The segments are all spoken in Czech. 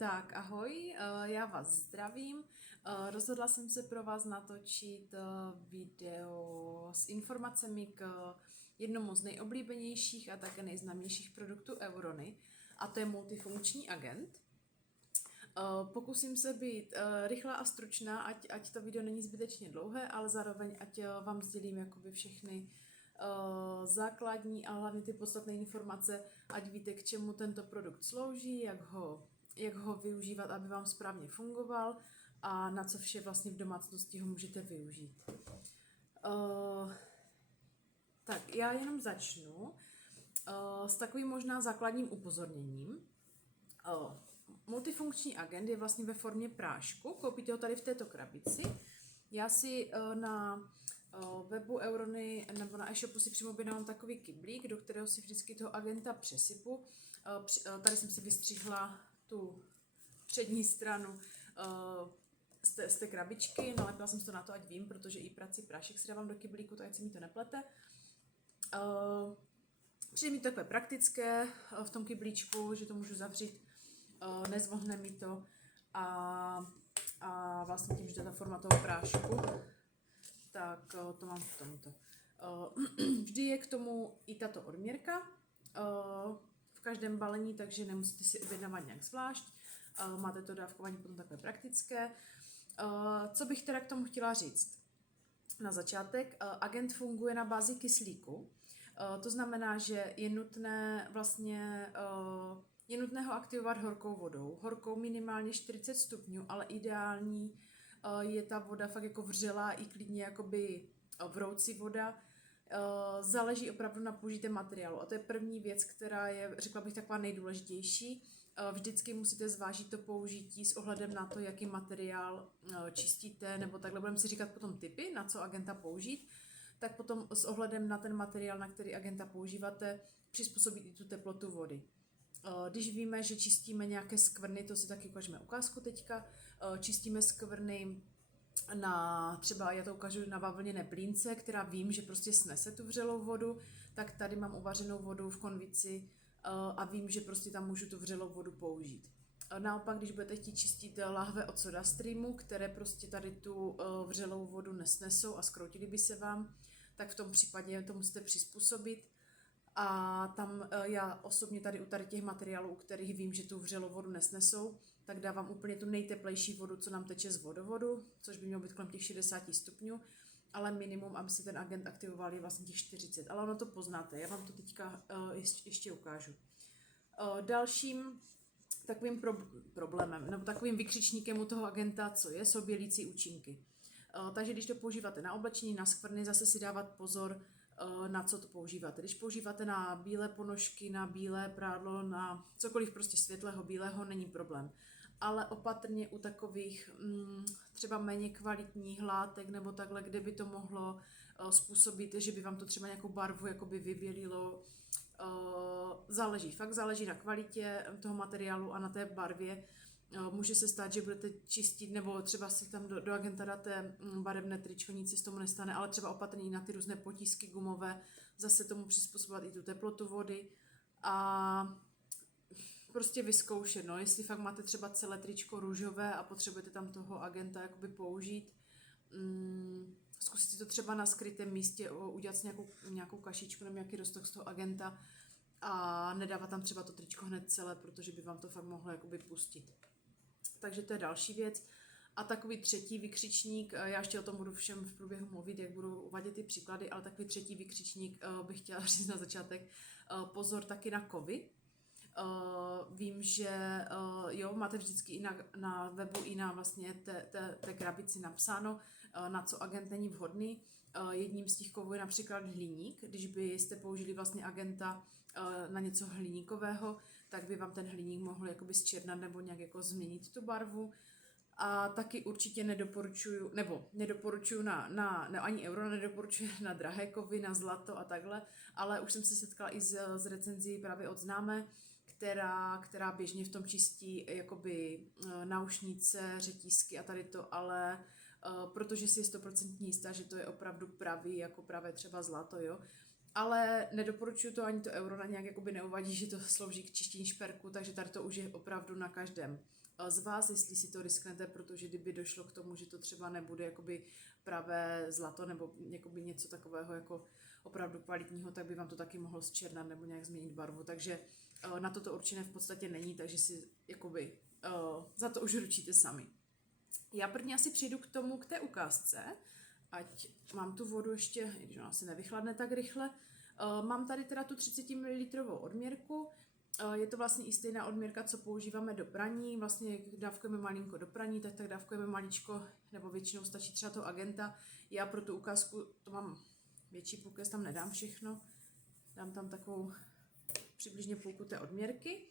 Tak ahoj, já vás zdravím. Rozhodla jsem se pro vás natočit video s informacemi k jednomu z nejoblíbenějších a také nejznámějších produktů Eurony, a to je multifunkční agent. Pokusím se být rychlá a stručná, ať to video není zbytečně dlouhé, ale zároveň ať vám sdělím jakoby všechny základní a hlavně ty podstatné informace, ať víte, k čemu tento produkt slouží, jak ho využívat, aby vám správně fungoval a na co vše vlastně v domácnosti ho můžete využít. Tak já jenom začnu s takovým možná základním upozorněním. Multifunkční agent je vlastně ve formě prášku, koupíte ho tady v této krabici. Já si na webu Eurony nebo na e-shopu si přímo objednávám takový kyblík, do kterého si vždycky toho agenta přesypu. Tady jsem si vystřihla tu přední stranu z té krabičky, nalepila jsem to na to, ať vím, protože i prací prášek si dávám do kyblíku, tak ať se mi to neplete. Přijde mi to takové praktické v tom kyblíčku, že to můžu zavřít, nezvohne mi to a vlastně tím, že to je ta forma toho prášku, tak to mám v tomto. Vždy je k tomu i tato odměrka v každém balení, takže nemusíte si objednávat nějak zvlášť. Máte to dávkování potom takové praktické. Co bych teda k tomu chtěla říct? Na začátek, agent funguje na bázi kyslíku. To znamená, že je nutné ho aktivovat horkou vodou. Horkou minimálně 40 stupňů, ale ideální je ta voda fakt jako vřelá i klidně jakoby vroucí voda. Záleží opravdu na použitém materiálu. A to je první věc, která je, řekla bych, taková nejdůležitější. Vždycky musíte zvážit to použití s ohledem na to, jaký materiál čistíte, nebo takhle budeme si říkat potom tipy, na co agenta použít, tak potom s ohledem na ten materiál, na který agenta používáte, přizpůsobit i tu teplotu vody. Když víme, že čistíme nějaké skvrny, to si taky ukážeme ukázku teďka, čistíme skvrny třeba já to ukážu na bavlněné plínce, která vím, že prostě snese tu vřelou vodu, tak tady mám uvařenou vodu v konvici a vím, že prostě tam můžu tu vřelou vodu použít. Naopak, když budete chtít čistit lahve od SodaStreamu, které prostě tady tu vřelou vodu nesnesou a zkroutily by se vám, tak v tom případě to musíte přizpůsobit. A tam já osobně tady u těch materiálů, u kterých vím, že tu vřelou vodu nesnesou, tak dávám úplně tu nejteplejší vodu, co nám teče z vodovodu, což by mělo být kolem těch 60 stupňů, ale minimum, aby se ten agent aktivoval, je vlastně těch 40. Ale ono to poznáte, já vám to teďka ještě ukážu. Dalším takovým problémem, nebo takovým vykřičníkem u toho agenta, co je, jsou bělící účinky. Takže když to používáte na oblečení, na skvrny, zase si dávat pozor, na co to používáte. Když používáte na bílé ponožky, na bílé prádlo, na cokoliv prostě světlého bílého, není problém. Ale opatrně u takových třeba méně kvalitních látek nebo takhle, kde by to mohlo způsobit, že by vám to třeba nějakou barvu jakoby vybělilo. Fakt záleží na kvalitě toho materiálu a na té barvě. Může se stát, že budete čistit, nebo třeba si tam do agenta dáte barevné tričko, nic se z tomu nestane, ale třeba opatrně na ty různé potísky gumové, zase tomu přizpůsobovat i tu teplotu vody a prostě vyzkoušet, no, jestli fakt máte třeba celé tričko růžové a potřebujete tam toho agenta jakoby použít, zkusit si to třeba na skrytém místě udělat si nějakou kašičku nebo nějaký roztok z toho agenta a nedávat tam třeba to tričko hned celé, protože by vám to fakt mohlo jakoby pustit. Takže to je další věc. A takový třetí vykřičník, já ještě o tom budu všem v průběhu mluvit, jak budu uvádět ty příklady, ale takový třetí vykřičník bych chtěla říct na začátek, pozor taky na kovy. Vím, že máte vždycky i na webu, i na vlastně té krabici napsáno, na co agent není vhodný. Jedním z těch kovů je například hliník. Když byste použili vlastně agenta na něco hliníkového, tak by vám ten hliník mohl jakoby zčernat nebo nějak jako změnit tu barvu. A taky určitě nedoporučuju ani euro nedoporučuje na drahé kovy, na zlato a takhle, ale už jsem se setkala i z recenzí právě od známé, která běžně v tom čistí jakoby náušnice, řetízky a tady to, ale protože si je 100% jistá, že to je opravdu pravý, jako pravé třeba zlato, jo, ale nedoporučuju to, ani to Eurona nějak jakoby neuvadí, že to slouží k čištění šperku, takže tady to už je opravdu na každém z vás, jestli si to risknete, protože kdyby došlo k tomu, že to třeba nebude jakoby pravé zlato nebo jakoby něco takového jako opravdu kvalitního, tak by vám to taky mohlo zčernat nebo nějak změnit barvu, takže na to určené v podstatě není, takže si jakoby za to už ručíte sami. Já prvně asi přijdu k té ukázce, ať mám tu vodu ještě, i když ona asi nevychladne tak rychle. Mám tady teda tu 30 ml odměrku, je to vlastně i stejná odměrka, co používáme do praní, vlastně jak dávkujeme malinko do praní, tak dávkujeme maličko, nebo většinou stačí třeba toho agenta. Já pro tu ukázku, to mám větší půlku, tam nedám všechno, dám tam takovou přibližně půlku té odměrky.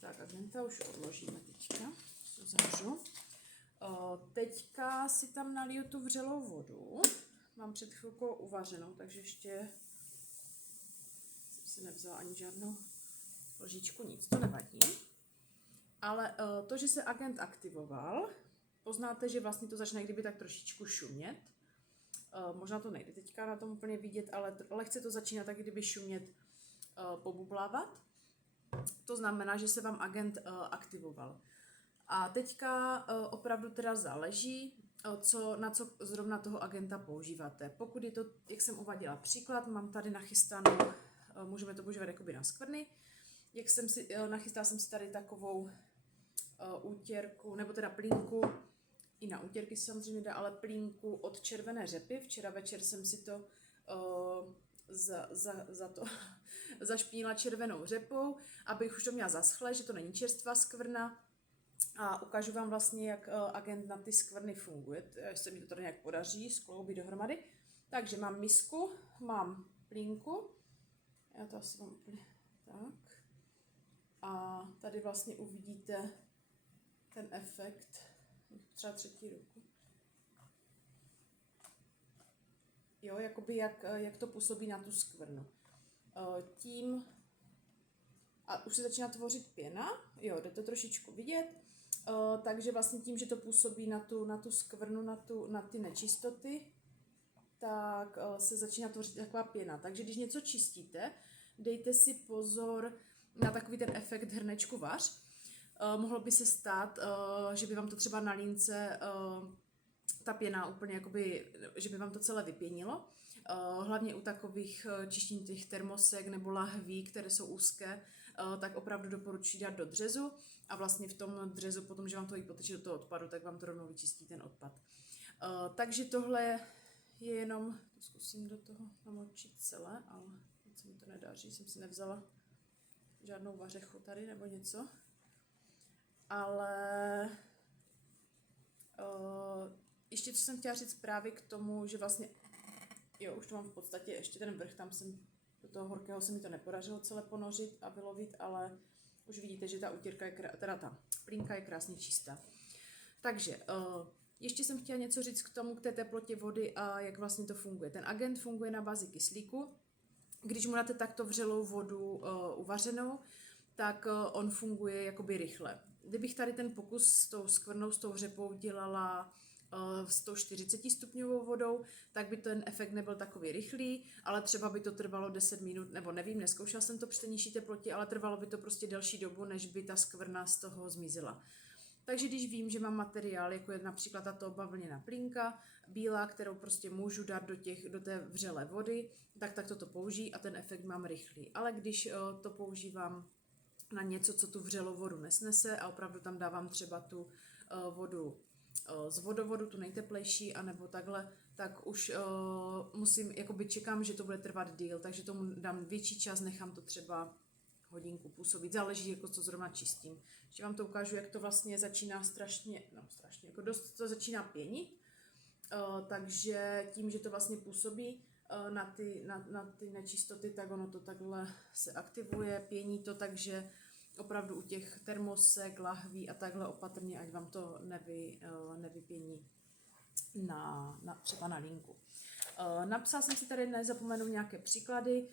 Tak agenta už odložíme teďka, to zavřu. Teďka si tam naliju tu vřelou vodu, mám před chvilkou uvařenou, takže ještě jsem si nevzala ani žádnou lžičku, nic, to nevadí. Ale to, že se agent aktivoval, poznáte, že vlastně to začne kdyby tak trošičku šumět. Možná to nejde teďka na tom úplně vidět, ale lehce to začíná tak kdyby šumět, pobublávat. To znamená, že se vám agent aktivoval. A teďka opravdu teda záleží, na co zrovna toho agenta používáte. Pokud je to, jak jsem uváděla příklad, mám tady nachystanou, můžeme to používat jakoby na skvrny. Nachystala jsem si tady takovou útěrku, nebo teda plínku, i na útěrky se samozřejmě dá, ale plínku od červené řepy. Včera večer jsem si to zašpínila červenou řepou, abych už to měla zaschlé, že to není čerstvá skvrna. A ukážu vám vlastně, jak agent na ty skvrny funguje, jestli se mi to tady nějak podaří skloubit dohromady. Takže mám misku, mám plínku, já to asi mám úplně tak. A tady vlastně uvidíte ten efekt, třeba třetí ruku. Jo, jakoby jak to působí na tu skvrnu. Tím, a už se začíná tvořit pěna, jo, jde to trošičku vidět. Takže vlastně tím, že to působí na tu skvrnu, na ty nečistoty, tak se začíná tvořit taková pěna. Takže když něco čistíte, dejte si pozor na takový ten efekt hrnečku vař. Mohlo by se stát, že by vám to třeba na línce ta pěna úplně jakoby, že by vám to celé vypěnilo. Hlavně u takových čištění těch termosek nebo lahví, které jsou úzké, tak opravdu doporučuji dát do dřezu a vlastně v tom dřezu potom, že vám to i poteče do toho odpadu, tak vám to rovnou vyčistí ten odpad. Takže tohle je jenom, to zkusím do toho namočit celé, ale nic mi to nedaří, jsem si nevzala žádnou vařechu tady nebo něco. Ale ještě co jsem chtěla říct právě k tomu, že vlastně, jo, už to mám v podstatě, ještě ten vrch, tam jsem, do toho horkého se mi to nepodařilo celé ponořit a vylovit, ale už vidíte, že ta útěrka je, ta plínka je krásně čistá. Takže ještě jsem chtěla něco říct k té teplotě vody a jak vlastně to funguje. Ten agent funguje na bázi kyslíku. Když mu dáte takto vřelou vodu uvařenou, tak on funguje jakoby rychle. Kdybych tady ten pokus s tou skvrnou, s tou řepou dělala s tou 40 stupňovou vodou, tak by ten efekt nebyl takový rychlý, ale třeba by to trvalo 10 minut, nebo nevím, neskoušela jsem to při té nižší teplotě, ale trvalo by to prostě delší dobu, než by ta skvrna z toho zmizela. Takže když vím, že mám materiál, jako je například tato bavlněná plínka, bílá, kterou prostě můžu dát do té vřelé vody, tak toto použijí a ten efekt mám rychlý. Ale když to používám na něco, co tu vřelou vodu nesnese a opravdu tam dávám třeba tu vodu z vodovodu, tu nejteplejší, anebo takhle, tak už musím, jakoby čekám, že to bude trvat díl, takže tomu dám větší čas, nechám to třeba hodinku působit, záleží, jako co zrovna čistím. Ještě vám to ukážu, jak to vlastně začíná strašně, jako dost to začíná pěnit, takže tím, že to vlastně působí na ty nečistoty, tak ono to takhle se aktivuje, pění to, takže opravdu u těch termosek, lahví a takhle opatrně, ať vám to nevypění třeba na linku. Napsala jsem si tady, nezapomenu nějaké příklady,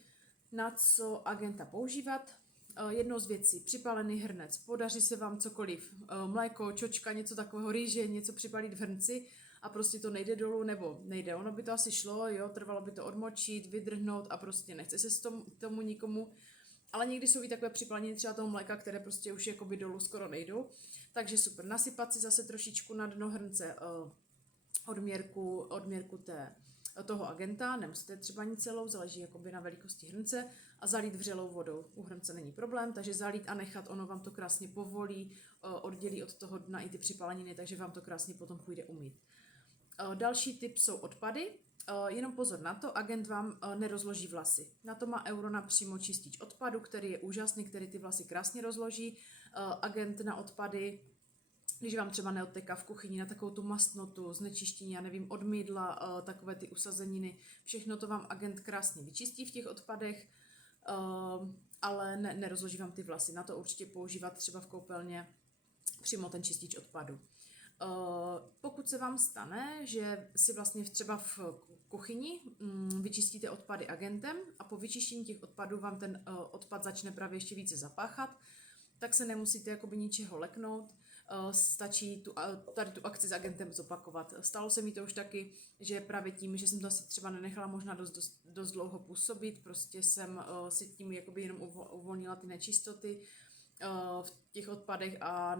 na co agenta používat. Jednou z věcí, připálený hrnec, podaří se vám cokoliv, mléko, čočka, něco takového, rýže, něco připálit v hrnci a prostě to nejde dolů, nebo nejde, ono by to asi šlo, jo, trvalo by to odmočit, vydrhnout a prostě nechce se tomu nikomu. Ale někdy jsou i takové připlaniny třeba toho mléka, které prostě už jakoby dolů skoro nejdou. Takže super, nasypat si zase trošičku na dno hrnce odměrku toho agenta, nemusíte třeba ani celou, záleží jakoby na velikosti hrnce, a zalít vřelou vodou. U hrnce není problém, takže zalít a nechat, ono vám to krásně povolí, oddělí od toho dna i ty připaleniny, takže vám to krásně potom půjde umýt. Další tip jsou odpady. Jenom pozor na to, agent vám nerozloží vlasy. Na to má Eurona přímo čistič odpadu, který je úžasný, který ty vlasy krásně rozloží. Agent na odpady, když vám třeba neodteká v kuchyni na takovou tu mastnotu, znečištění, já nevím, od mydla, takové ty usazeniny, všechno to vám agent krásně vyčistí v těch odpadech, ale nerozloží vám ty vlasy. Na to určitě používat třeba v koupelně přímo ten čistič odpadu. Pokud se vám stane, že si vlastně třeba v kuchyni vyčistíte odpady agentem a po vyčištění těch odpadů vám ten odpad začne právě ještě více zapáchat, tak se nemusíte jakoby ničeho leknout, stačí tady tu akci s agentem zopakovat. Stalo se mi to už taky, že právě tím, že jsem to asi třeba nenechala možná dost dlouho působit, prostě jsem si tím jakoby jenom uvolnila ty nečistoty v těch odpadech a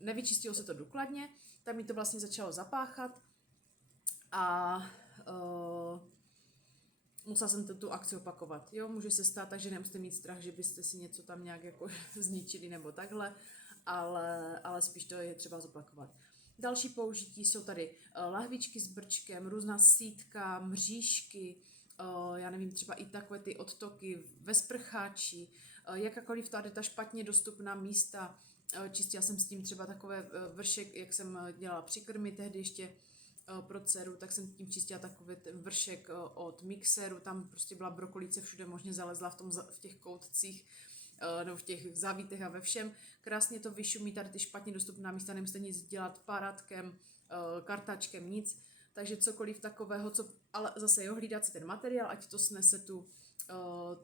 nevyčistilo se to důkladně, tak mi to vlastně začalo zapáchat a musela jsem tu akci opakovat. Jo, může se stát tak, že nemusíte mít strach, že byste si něco tam nějak jako zničili nebo takhle, ale spíš to je třeba zopakovat. Další použití jsou tady lahvičky s brčkem, různá sítka, mřížky, já nevím, třeba i takové ty odtoky ve sprcháči, jakákoliv tady ta špatně dostupná místa. Čistila jsem s tím třeba takové vršek, jak jsem dělala přikrmy tehdy ještě pro dceru, tak jsem tím čistila takový ten vršek od mixéru, tam prostě byla brokolice všude možně zalezla v těch koutcích, nebo v těch závítech a ve všem. Krásně to vyšumí tady ty špatně dostupná místa, nemusíte nic dělat párátkem, kartačkem, nic. Takže cokoliv takového, ale zase hlídat si ten materiál, ať to snese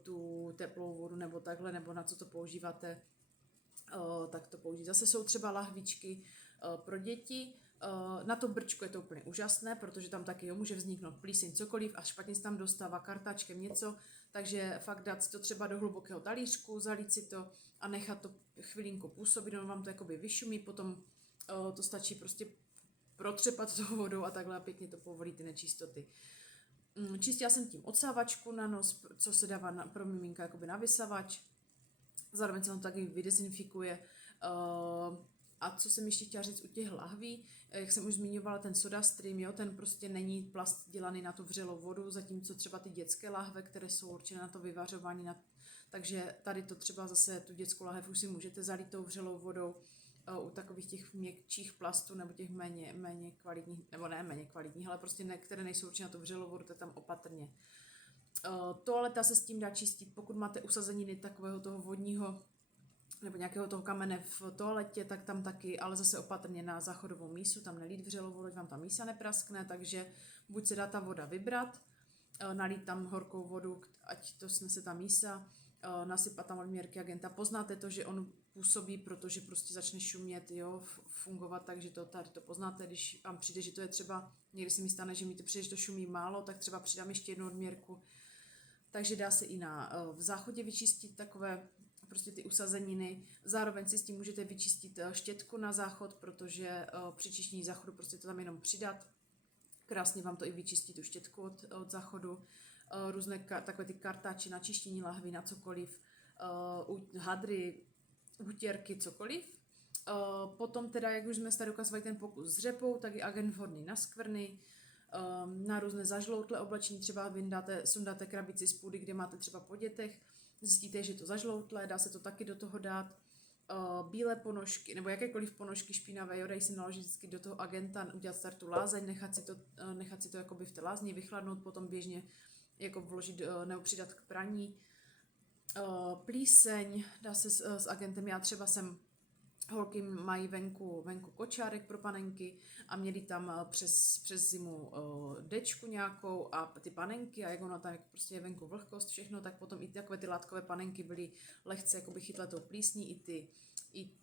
tu teplou vodu nebo takhle, nebo na co to používáte, tak to použít. Zase jsou třeba lahvičky pro děti. Na to brčko je to úplně úžasné, protože tam taky může vzniknout plíseň, cokoliv a špatně se tam dostává kartáčkem něco, takže fakt dát si to třeba do hlubokého talířku, zalít si to a nechat to chvilinku působit, on vám to jakoby vyšumí, potom to stačí prostě protřepat tou vodou a takhle pěkně to povolí ty nečistoty. Čistila jsem tím odsávačku na nos, co se dává pro miminka jakoby na vysavač, zároveň se to taky vydezinfikuje. A co jsem ještě chtěla říct u těch lahví, jak jsem už zmiňovala, ten SodaStream, jo, ten prostě není plast dělaný na tu vřelou vodu, zatímco třeba ty dětské lahve, které jsou určené na to vyvařování, takže tady to třeba zase tu dětskou lahev už si můžete zalít tou vřelou vodou u takových těch měkčích plastů nebo těch méně kvalitních, nebo ne méně kvalitních, ale prostě které nejsou určené na tu vřelou vodu, to je tam opatrně. Toaleta se s tím dá čistit, pokud máte usazeniny takového toho vodního nebo nějakého toho kamene v toaletě, tak tam taky, ale zase opatrně na záchodovou mísu, tam nelít vřelou vodu, vám ta mísa nepraskne, takže buď se dá ta voda vybrat, nalít tam horkou vodu, ať to snese ta mísa, nasypat tam odměrky agenta. Poznáte to, že on působí, protože prostě začne šumět, jo, fungovat, takže tady to poznáte, když vám přijde, že to je třeba, někdy se mi stane, že mi to přijde, že to šumí málo, tak třeba přidám ještě jednu odměrku. Takže dá se i v záchodě vyčistit takové prostě ty usazeniny. Zároveň si s tím můžete vyčistit štětku na záchod, protože při čištění záchodu prostě to tam jenom přidat. Krásně vám to i vyčistí tu štětku od záchodu. Různé takové ty kartáči na čištění lahví, na cokoliv, hadry, útěrky, cokoliv. Potom teda, jak už jsme tady ukazovali ten pokus s řepou, tak je agent vhodný na skvrny, na různé zažloutlé oblečení, třeba sundáte krabici z půdy, kde máte třeba po dětech, zjistíte, že je to zažloutlé, dá se to taky do toho dát, bílé ponožky, nebo jakékoliv ponožky špinavé, jo, dají se naložit vždycky do toho agenta, udělat startu lázeň, nechat si to jakoby v té lázni vychladnout, potom běžně jako vložit nebo přidat k praní. Plíseň, dá se s agentem, já třeba jsem Holky mají venku kočárek pro panenky a měli tam přes zimu dečku nějakou a ty panenky a jak ono tam prostě je venku vlhkost, všechno, tak potom i takové ty látkové panenky byly lehce jakoby chytlé tou plísní, i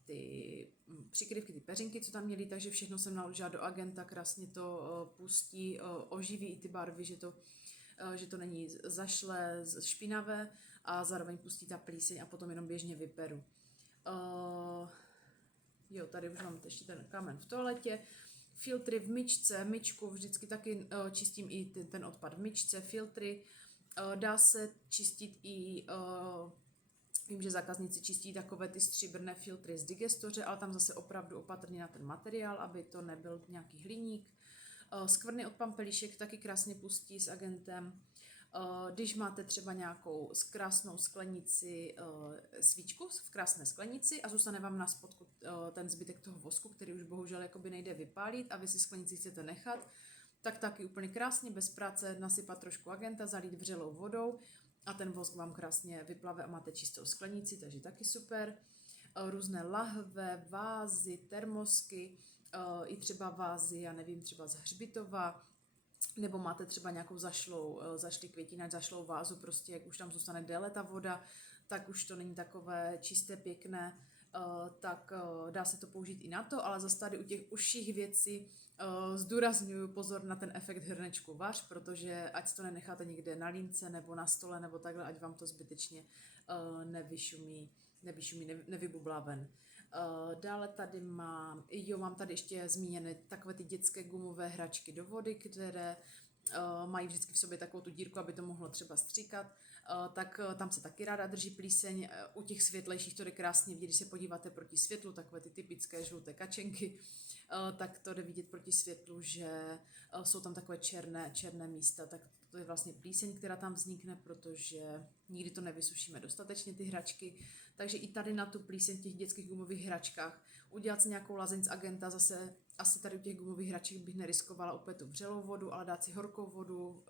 ty přikrývky, ty peřinky, co tam měli, takže všechno jsem naložila do Agenta, krásně to pustí, oživí i ty barvy, že to není zašlé, špinavé a zároveň pustí ta plíseň a potom jenom běžně vyperu. Jo, tady už mám ještě ten kámen v toaletě. Filtry v myčku vždycky taky čistím i ten odpad v myčce, filtry. Dá se čistit i, vím, že zákazníci čistí takové ty stříbrné filtry z digestoře, ale tam zase opravdu opatrně na ten materiál, aby to nebyl nějaký hliník. Skvrny od pampelišek taky krásně pustí s Agentem. Když máte třeba nějakou krásnou sklenici, svíčku v krásné sklenici a zůstane vám na spodku ten zbytek toho vosku, který už bohužel jakoby nejde vypálit a vy si sklenici chcete nechat, tak taky úplně krásně bez práce nasypat trošku Agenta, zalít vřelou vodou a ten vosk vám krásně vyplave a máte čistou sklenici, takže taky super. Různé lahve, vázy, termosky, i třeba vázy, já nevím, třeba z hřbitova, nebo máte třeba nějakou zašlý květinač, zašlou vázu, prostě jak už tam zůstane déle ta voda, tak už to není takové čisté, pěkné, tak dá se to použít i na to, ale zase tady u těch užších věcí zdůrazňuju pozor na ten efekt hrnečku vař, protože ať to nenecháte někde na línce nebo na stole nebo takhle, ať vám to zbytečně nevyšumí, nevybublá ven. Dále tady mám tady ještě zmíněné takové ty dětské gumové hračky do vody, které mají vždycky v sobě takovou tu dírku, aby to mohlo třeba stříkat, tak tam se taky ráda drží plíseň. U těch světlejších to jde krásně vidět, když se podíváte proti světlu, takové ty typické žluté kačenky, tak to jde vidět proti světlu, že jsou tam takové černé místa, tak to je vlastně plíseň, která tam vznikne, protože nikdy to nevysušíme dostatečně, ty hračky. Takže i tady na tu plíseň v těch dětských gumových hračkách udělat si nějakou lázeň z Agenta, zase asi tady u těch gumových hraček bych neriskovala úplně tu vřelou vodu, ale dát si horkou vodu,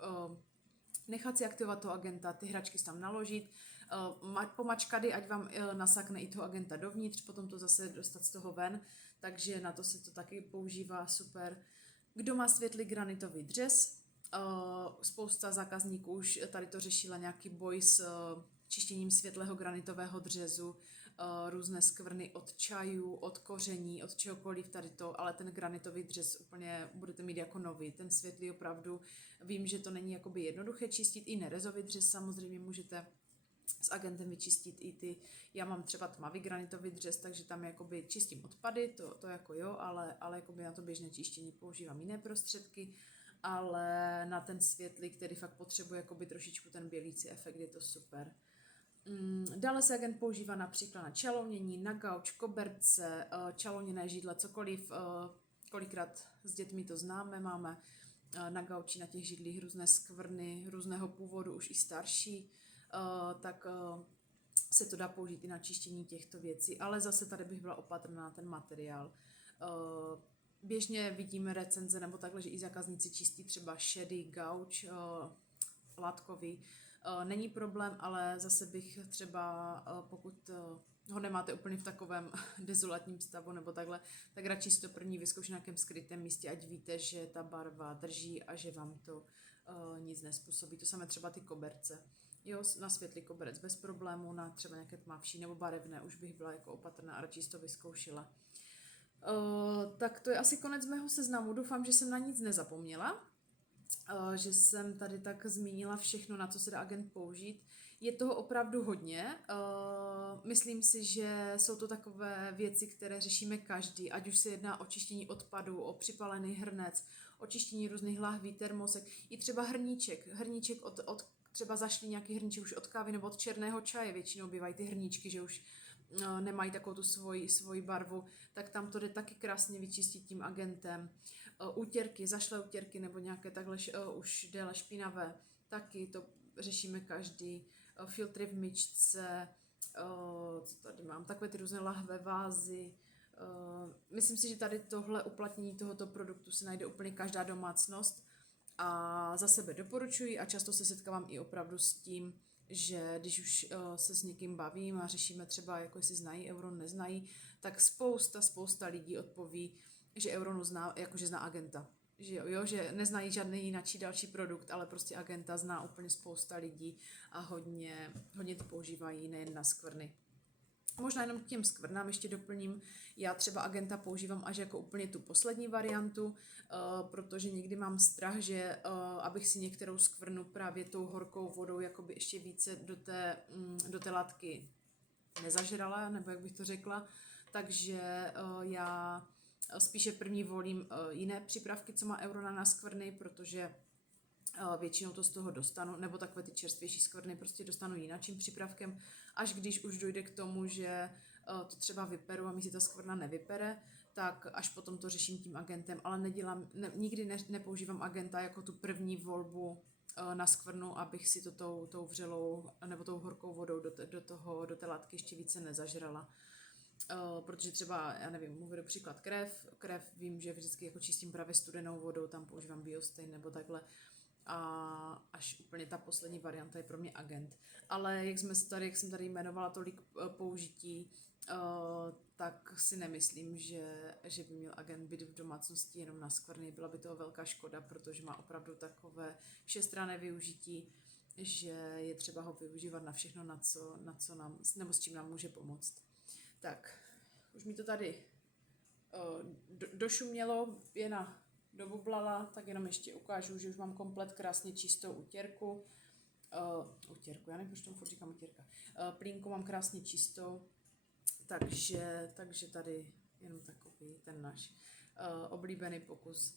nechat si aktivovat toho Agenta, ty hračky si tam naložit, pomačkady, ať vám nasákne i toho Agenta dovnitř, potom to zase dostat z toho ven, takže na to se to taky používá super. Kdo má světlý granitový dřez, spousta zákazníků už tady to řešila nějaký boj s čištěním světlého granitového dřezu, různé skvrny od čajů, od koření, od čehokoliv tady to, ale ten granitový dřez úplně budete mít jako nový, ten světlý opravdu, vím, že to není jakoby jednoduché čistit, i nerezový dřez samozřejmě můžete s Agentem vyčistit i ty, já mám třeba tmavý granitový dřez, takže tam jakoby čistím odpady, to jako jo, ale jakoby na to běžné čištění používám jiné prostředky, ale na ten světlý, který fakt potřebuje jakoby trošičku ten bělící efekt, je to super. Dále se Agent používá například na čalounění, na gauč, koberce, čalouněné židle, cokoliv, kolikrát s dětmi to známe, máme na gauči, na těch židlích různé skvrny, různého původu, už i starší, tak se to dá použít i na čištění těchto věcí, ale zase tady bych byla opatrná na ten materiál. Běžně vidíme recenze nebo takhle, že i zákazníci čistí třeba šedý gauč, látkový, není problém, ale zase bych třeba, pokud ho nemáte úplně v takovém dezolátním stavu nebo takhle, tak radši si to první vyzkoušet na nějakém skrytém místě, ať víte, že ta barva drží a že vám to nic nespůsobí. To samé třeba ty koberce. Jo, na světlý koberec bez problému, na třeba nějaké tmavší nebo barevné, už bych byla jako opatrná a radši to vyzkoušela. Tak to je asi konec mého seznamu, doufám, že jsem na nic nezapomněla. Že jsem tady tak zmínila všechno, na co se dá Agent použít. Je toho opravdu hodně. Myslím si, že jsou to takové věci, které řešíme každý, ať už se jedná o čištění odpadu, o připalený hrnec, o čištění různých lahví, termosek, i třeba hrníček od třeba zašli nějaký hrníček už od kávy nebo od černého čaje, většinou bývají ty hrníčky, že už nemají takovou tu svoji barvu, tak tam to jde taky krásně vyčistit tím Agentem. Útěrky, zašlé útěrky nebo nějaké takhle už déle špinavé, taky to řešíme každý. Filtry v myčce, co tady mám, takové ty různé lahve, vázy. Myslím si, že tady tohle uplatnění tohoto produktu se najde úplně každá domácnost a za sebe doporučuji a často se setkávám i opravdu s tím, že když už se s někým bavím a řešíme třeba, jako jestli znají euro, neznají, tak spousta lidí odpoví, že Euronu zná, jakože zná agenta. Že neznají žádný jiný další produkt, ale prostě agenta zná úplně spousta lidí a hodně to používají, nejen na skvrny. Možná jenom k těm skvrnám ještě doplním, já třeba agenta používám až jako úplně tu poslední variantu, protože někdy mám strach, že abych si některou skvrnu právě tou horkou vodou jakoby ještě více do té látky nezažrala, nebo jak bych to řekla, takže já spíše první volím jiné přípravky, co má Eurona na skvrny, protože většinou to z toho dostanu, nebo takové ty čerstvější skvrny prostě dostanu jinakším přípravkem, až když už dojde k tomu, že to třeba vyperu a mi si ta skvrna nevypere, tak až potom to řeším tím agentem, ale nikdy nepoužívám agenta jako tu první volbu na skvrnu, abych si to tou vřelou nebo tou horkou vodou do té látky ještě více nezažrala. Protože třeba, já nevím, uvedu příklad krev vím, že vždycky jako čistím právě studenou vodou, tam používám Biostain nebo takhle, a až úplně ta poslední varianta je pro mě agent. Ale jak jsem tady jmenovala tolik použití, tak si nemyslím, že by měl agent být v domácnosti jenom na skvrny. Byla by toho velká škoda, protože má opravdu takové všestranné využití, že je třeba ho využívat na všechno, na co nám, nebo s čím nám může pomoct. Tak, už mi to tady došumělo, pěna dobublala, tak jenom ještě ukážu, že už mám komplet krásně čistou utěrku. Já nevím, proč tomu furt říkám utěrka. Plínku mám krásně čistou, takže tady jenom takový ten náš oblíbený pokus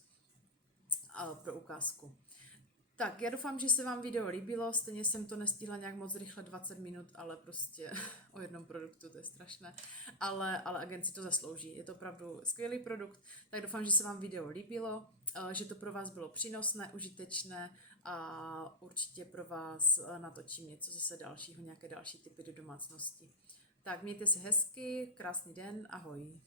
pro ukázku. Tak, já doufám, že se vám video líbilo, stejně jsem to nestihla nějak moc rychle 20 minut, ale prostě o jednom produktu, to je strašné, ale agent si to zaslouží, je to opravdu skvělý produkt, tak doufám, že se vám video líbilo, že to pro vás bylo přínosné, užitečné a určitě pro vás natočím něco zase dalšího, nějaké další typy do domácnosti. Tak mějte se hezky, krásný den, ahoj.